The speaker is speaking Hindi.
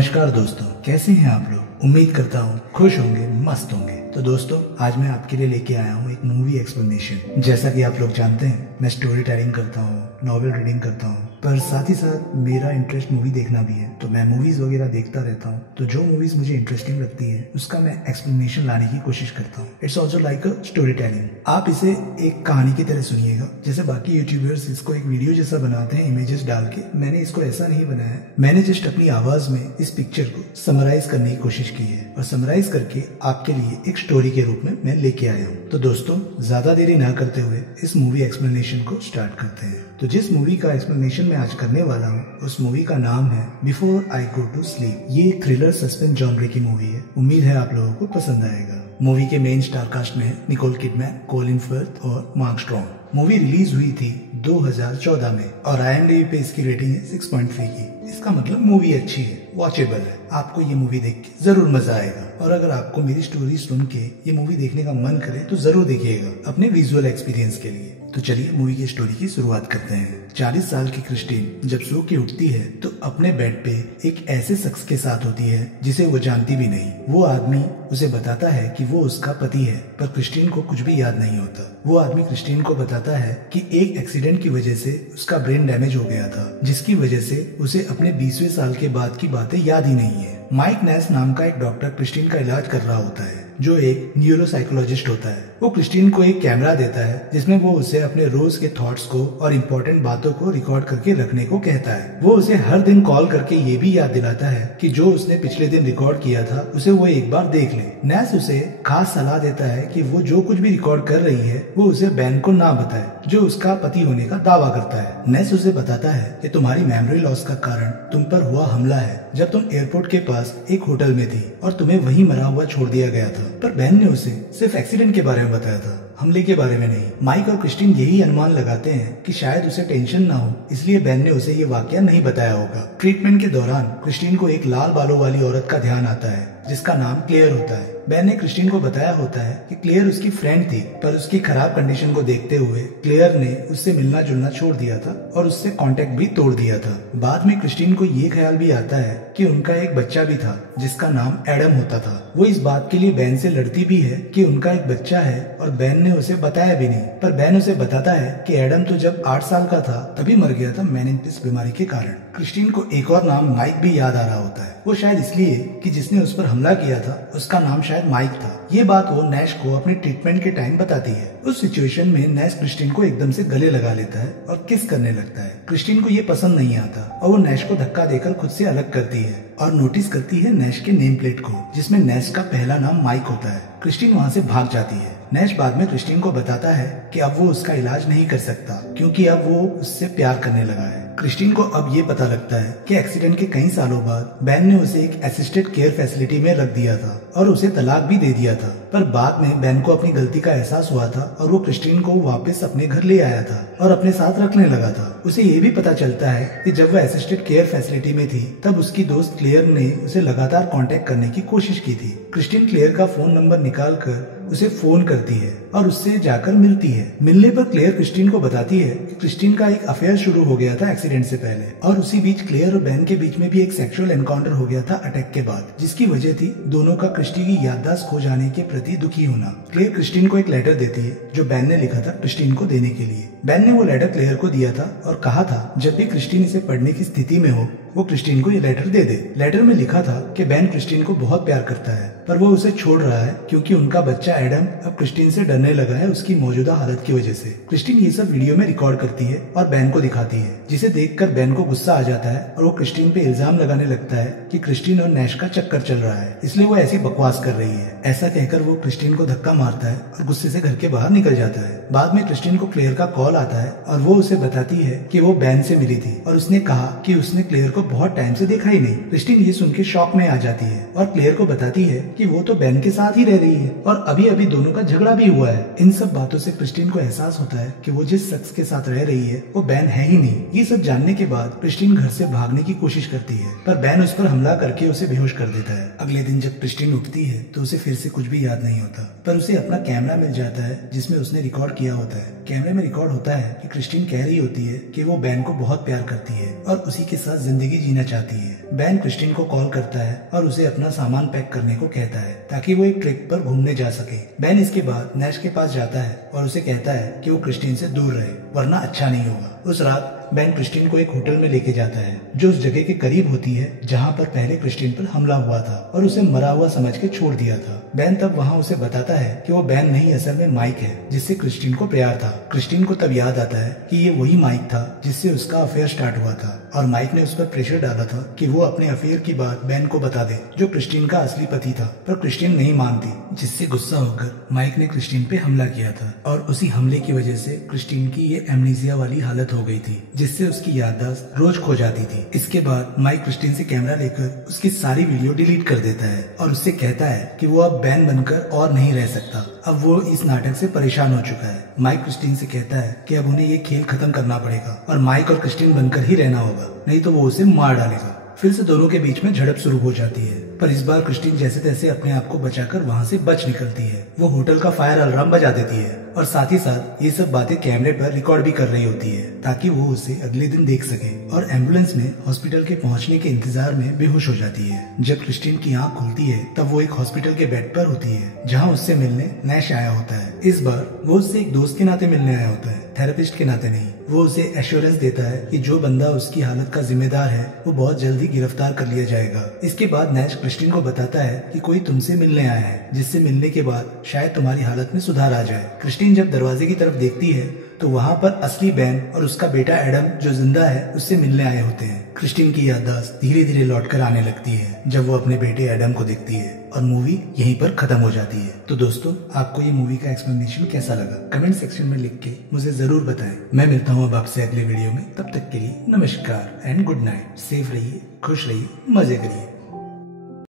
नमस्कार दोस्तों, कैसे हैं आप लोग। उम्मीद करता हूँ खुश होंगे, मस्त होंगे। तो दोस्तों, आज मैं आपके लिए लेके आया हूँ एक मूवी एक्सप्लेनेशन। जैसा कि आप लोग जानते हैं, मैं स्टोरी टेलिंग करता हूँ, नॉवेल रीडिंग करता हूँ, पर साथ ही साथ मेरा इंटरेस्ट मूवी देखना भी है। तो मैं मूवीज वगैरह देखता रहता हूँ। तो जो मूवीज मुझे इंटरेस्टिंग लगती है उसका मैं एक्सप्लेनेशन लाने की कोशिश करता हूँ। It's also like a story telling. आप इसे एक कहानी की तरह सुनिएगा। जैसे बाकी यूट्यूबर्स इसको एक वीडियो जैसा बनाते हैं इमेजेस डाल के, मैंने इसको ऐसा नहीं बनाया है। मैंने जस्ट अपनी आवाज में इस पिक्चर को समराइज करने की कोशिश की है और समराइज करके आपके लिए एक स्टोरी के रूप में मैं लेके आया हूँ। तो दोस्तों, ज्यादा देरी ना करते हुए इस मूवी एक्सप्लेनेशन को स्टार्ट करते हैं। तो जिस मूवी का एक्सप्लेनेशन मैं आज करने वाला हूँ उस मूवी का नाम है before I go to sleep. ये एक थ्रिलर सस्पेंस जॉनर की मूवी है। उम्मीद है आप लोगों को पसंद आएगा। मूवी के मेन स्टार कास्ट में है निकोल किडमैन, कोलिन फर्थ और मार्क स्ट्रॉन्ग। मूवी रिलीज हुई थी 2014 में और IMDb पे इसकी रेटिंग है 6.3 की। इसका मतलब मूवी अच्छी है, वॉचेबल है। आपको ये मूवी देख के जरूर मजा आएगा। और अगर आपको मेरी स्टोरी सुन के ये मूवी देखने का मन करे तो जरूर देखिएगा अपने विजुअल एक्सपीरियंस के लिए। तो चलिए मूवी की स्टोरी की शुरुआत करते हैं। 40 साल की क्रिस्टीन जब सो के उठती है तो अपने बेड पे एक ऐसे शख्स के साथ होती है जिसे वो जानती भी नहीं। वो आदमी उसे बताता है कि वो उसका पति है, पर क्रिस्टीन को कुछ भी याद नहीं होता। वो आदमी क्रिस्टीन को बताता है कि एक एक्सीडेंट की वजह से उसका ब्रेन डैमेज हो गया था, जिसकी वजह से उसे अपने 20वें साल के बाद की बातें याद ही नहीं है। माइक नेस नाम का एक डॉक्टर क्रिस्टीन का इलाज कर रहा होता है, जो एक न्यूरोसाइकोलॉजिस्ट होता है। वो क्रिस्टीन को एक कैमरा देता है जिसमें वो उसे अपने रोज के थॉट्स को और इम्पोर्टेंट बातों को रिकॉर्ड करके रखने को कहता है। वो उसे हर दिन कॉल करके ये भी याद दिलाता है कि जो उसने पिछले दिन रिकॉर्ड किया था उसे वो एक बार देख ले। नेस उसे खास सलाह देता है कि वो जो कुछ भी रिकॉर्ड कर रही है वो उसे बैन को ना बताए, जो उसका पति होने का दावा करता है। नेस उसे बताता है कि तुम्हारी मेमोरी लॉस का कारण तुम पर हुआ हमला है, जब तुम एयरपोर्ट के पास एक होटल में थी और तुम्हें वहीं मरा हुआ छोड़ दिया गया था। पर बैन ने उसे सिर्फ एक्सीडेंट के बारे में बताया था, हमले के बारे में नहीं। माइक और क्रिस्टीन यही अनुमान लगाते हैं कि शायद उसे टेंशन ना हो, इसलिए बैन ने उसे ये वाकया नहीं बताया होगा। ट्रीटमेंट के दौरान क्रिस्टीन को एक लाल बालों वाली औरत का ध्यान आता है जिसका नाम क्लेयर होता है। बैन ने क्रिस्टीन को बताया होता है कि क्लेयर उसकी फ्रेंड थी, पर उसकी खराब कंडीशन को देखते हुए क्लेयर ने उससे मिलना जुलना छोड़ दिया था और उससे कांटेक्ट भी तोड़ दिया था। बाद में क्रिस्टीन को ये ख्याल भी आता है कि उनका एक बच्चा भी था जिसका नाम एडम होता था। वो इस बात के लिए बैन से लड़ती भी है कि उनका एक बच्चा है और बैन ने उसे बताया भी नहीं। पर बैन उसे बताता है कि एडम तो जब 8 साल का था तभी मर गया था मेनिंजिस बीमारी के कारण। क्रिस्टीन को एक और नाम माइक भी याद आ रहा होता है, वो शायद इसलिए कि जिसने उस पर हमला किया था उसका नाम शायद माइक था। ये बात वो नैश को अपने ट्रीटमेंट के टाइम बताती है। उस सिचुएशन में नैश क्रिस्टीन को एकदम से गले लगा लेता है और किस करने लगता है। क्रिस्टीन को ये पसंद नहीं आता और वो नैश को धक्का देकर खुद से अलग करती है और नोटिस करती है नैश के नेम प्लेट को, जिसमें नैश का पहला नाम माइक होता है। क्रिस्टीन वहाँ से भाग जाती है। नैश बाद में क्रिस्टीन को बताता है कि अब वो उसका इलाज नहीं कर सकता क्योंकि अब वो उससे प्यार करने लगा है। क्रिस्टीन को अब ये पता लगता है कि एक्सीडेंट के कई सालों बाद बैन ने उसे एक असिस्टेड केयर फैसिलिटी में रख दिया था और उसे तलाक भी दे दिया था। पर बाद में बैन को अपनी गलती का एहसास हुआ था और वो क्रिस्टीन को वापस अपने घर ले आया था और अपने साथ रखने लगा था। उसे ये भी पता चलता है कि जब वह असिस्टेड केयर फैसिलिटी में थी तब उसकी दोस्त क्लेयर ने उसे लगातार कांटेक्ट करने की कोशिश की थी। क्रिस्टीन क्लेयर का फोन नंबर निकाल कर उसे फोन करती है और उससे जाकर मिलती है। मिलने पर क्लेयर क्रिस्टीन को बताती है कि क्रिस्टीन का एक अफेयर शुरू हो गया था एक्सीडेंट से पहले और उसी बीच क्लेयर और बैन के बीच में भी एक सेक्सुअल एनकाउंटर हो गया था अटैक के बाद, जिसकी वजह थी दोनों का क्रिस्टी की याददाश्त खो जाने के प्रति दुखी होना। क्लेयर क्रिस्टीन को एक लेटर देती है जो बैन ने लिखा था क्रिस्टीन को देने के लिए। बैन ने वो लेटर क्लेयर को दिया था और कहा था जब भी क्रिस्टीन इसे पढ़ने की स्थिति में हो वो क्रिस्टीन को ये लेटर दे दे। लेटर में लिखा था कि बैन क्रिस्टीन को बहुत प्यार करता है पर वो उसे छोड़ रहा है क्योंकि उनका बच्चा एडम अब क्रिस्टीन से डरने लगा है उसकी मौजूदा हालत की वजह से। क्रिस्टीन ये सब वीडियो में रिकॉर्ड करती है और बैन को दिखाती है, जिसे देखकर बैन को गुस्सा आ जाता है और वो क्रिस्टीन पे इल्जाम लगाने लगता है कि क्रिस्टीन और नैश का चक्कर चल रहा है, इसलिए वो ऐसी बकवास कर रही है। ऐसा कहकर वो क्रिस्टीन को धक्का मारता है और गुस्से से घर के बाहर निकल जाता है। बाद में क्रिस्टीन को क्लेयर का कॉल आता है और वो उसे बताती है कि वो बैन से मिली थी और उसने कहा कि उसने क्लेयर को बहुत टाइम से देखा ही नहीं। क्रिस्टीन ये सुन के शॉक में आ जाती है और क्लेयर को बताती है कि वो तो बैन के साथ ही रह रही है और अभी अभी दोनों का झगड़ा भी हुआ है। इन सब बातों से क्रिस्टीन को एहसास होता है कि वो जिस शख्स के साथ रह रही है वो बैन है ही नहीं। ये सब जानने के बाद क्रिस्टीन घर से भागने की कोशिश करती है पर बैन उस पर हमला करके उसे बेहोश कर देता है। अगले दिन जब क्रिस्टीन उठती है तो उसे फिर से कुछ भी याद याद नहीं होता, पर उसे अपना कैमरा मिल जाता है जिसमें उसने रिकॉर्ड किया होता है। कैमरे में रिकॉर्ड होता है कि क्रिस्टीन कह रही होती है कि वो बैन को बहुत प्यार करती है और उसी के साथ जिंदगी जीना चाहती है। बैन क्रिस्टीन को कॉल करता है और उसे अपना सामान पैक करने को कहता है ताकि वो एक ट्रिप पर घूमने जा सके। बैन इसके बाद नैश के पास जाता है और उसे कहता है कि वो क्रिस्टीन से दूर रहे वरना अच्छा नहीं होगा। उस रात बैन क्रिस्टीन को एक होटल में लेके जाता है जो उस जगह के करीब होती है जहाँ पर पहले क्रिस्टीन पर हमला हुआ था और उसे मरा हुआ समझ के छोड़ दिया था। बैन तब वहाँ उसे बताता है कि वो बैन नहीं असल में माइक है जिससे क्रिस्टीन को प्यार था। क्रिस्टीन को तब याद आता है कि ये वही माइक था जिससे उसका अफेयर स्टार्ट हुआ था और माइक ने उस पर प्रेशर डाला था कि वो अपने अफेयर की बात बैन को बता दे जो क्रिस्टीन का असली पति था, पर क्रिस्टीन नहीं मानती, जिससे गुस्सा होकर माइक ने क्रिस्टीन पे हमला किया था और उसी हमले की वजह से क्रिस्टीन की ये एमनीजिया वाली हालत हो गई थी जिससे उसकी याददाश्त रोज खो जाती थी। इसके बाद माइक क्रिस्टीन से कैमरा लेकर उसकी सारी वीडियो डिलीट कर देता है और उससे कहता है कि वो अब बैन बनकर और नहीं रह सकता, अब वो इस नाटक से परेशान हो चुका है। माइक क्रिस्टीन से कहता है कि अब उन्हें ये खेल खत्म करना पड़ेगा और माइक और क्रिस्टीन बनकर ही रहना होगा, नहीं तो वो उसे मार डालेगा। फिर से दोनों के बीच में झड़प शुरू हो जाती है, पर इस बार क्रिस्टीन जैसे तैसे अपने आप को बचाकर वहाँ से बच निकलती है। वो होटल का फायर अलार्म बजा देती है और साथ ही साथ ये सब बातें कैमरे पर रिकॉर्ड भी कर रही होती है ताकि वो उसे अगले दिन देख सके, और एम्बुलेंस में हॉस्पिटल के पहुंचने के इंतजार में बेहोश हो जाती है। जब क्रिस्टीन की आंख खुलती है तब वो एक हॉस्पिटल के बेड पर होती है जहाँ उससे मिलने नैश आया होता है। इस बार वो उससे एक दोस्त के नाते मिलने आया होता है, थेरेपिस्ट के नाते नहीं। वो उसे एश्योरेंस देता है कि जो बंदा उसकी हालत का जिम्मेदार है वो बहुत जल्दी गिरफ्तार कर लिया जाएगा। इसके बाद नैश क्रिस्टीन को बताता है कि कोई तुमसे मिलने आया है जिससे मिलने के बाद शायद तुम्हारी हालत में सुधार आ जाए। क्रिस्टीन जब दरवाजे की तरफ देखती है तो वहाँ पर असली बैन और उसका बेटा एडम जो जिंदा है उससे मिलने आए होते हैं। क्रिस्टीन की याददाश्त धीरे धीरे लौटकर आने लगती है जब वो अपने बेटे एडम को देखती है और मूवी यहीं पर खत्म हो जाती है। तो दोस्तों, आपको ये मूवी का एक्सप्लेनेशन कैसा लगा कमेंट सेक्शन में लिख के मुझे जरूर बताएं। मैं मिलता हूँ अब आपसे अगले वीडियो में, तब तक के लिए नमस्कार एंड गुड नाइट। सेफ रहिए, खुश रहिए, मजे करिए।